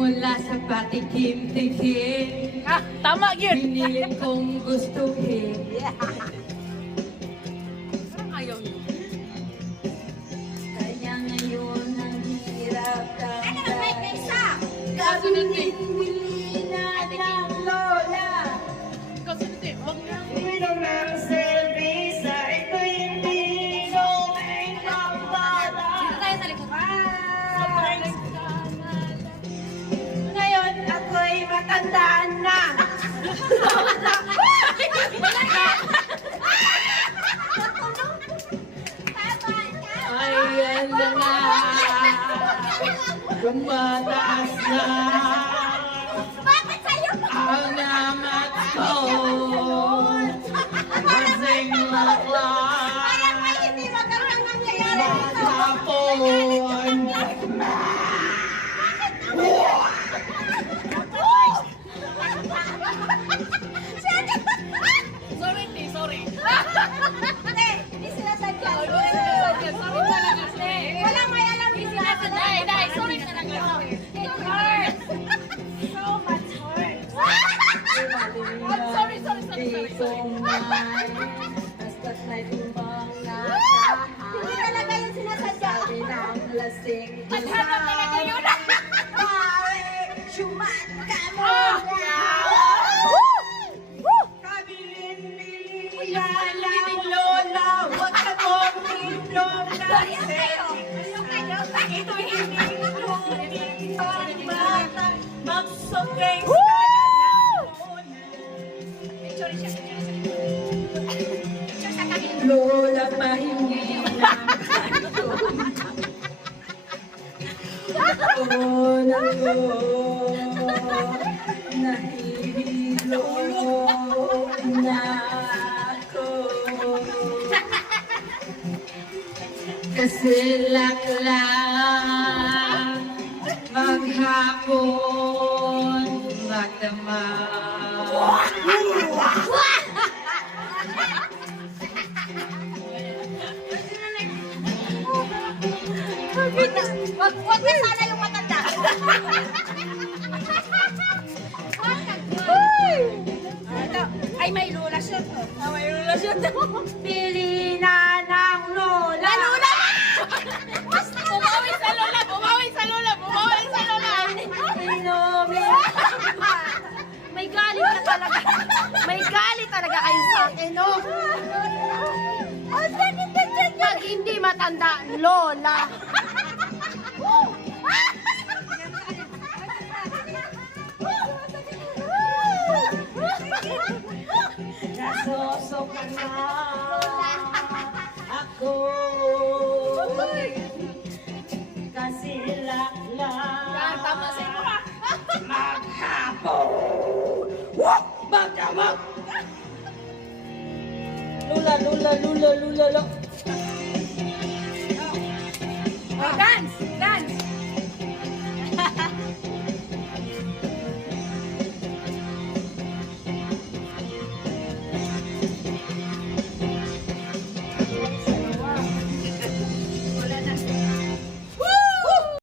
Mula sa patikim-tikim, Tama yun. pinilit kong gustuhin. Ayaw nyo. Kaya ngayon ang hirap Kasunod eh. Pilina ng lola. Kasunod eh. Huwag na. Ito ng servisa, ito'y hindi ko naitambala. Dito tayo sa likod. Ngayon ako'y matanda na. Ayan na nga, tumataas na ang amat ko. Kasing laklan, maghapon. Sorry, te. Sorry. Sorry talaga, te. Dai, dai. Sorry talaga. It hurts. So much hurts. I'm sorry. Basta't may tumbang nakahaan. Sabi ng lasing Madhana talaga yun. Syuman ka mo Ah! Kabilin-bilin lang lola. Huwag ka mong inom lasing. Ito'y hindi lumin pang bata. Magsukeng ka na lang. Lola, pahingi lang kayo. Lola ko, nahihilo na ako. Kasi laklang maghapon magdamag. Wag na sana yung matanda. Ito. Ay, may lulasyon to. May lulasyon to. Pili na ng lola. Lola! Bumawi sa lola! Bumawi sa lola! Bumawi sa lola! Inumin. May galit ka talaga. May galit talaga kayo sa akin, no? Ang sakit na dyan. Pag hindi matanda, lola. Nasosok na ako. Kasi laklang Tama sa inyo, ha? maghapon. Magdamag. Lula, lula, lula, lula, lula.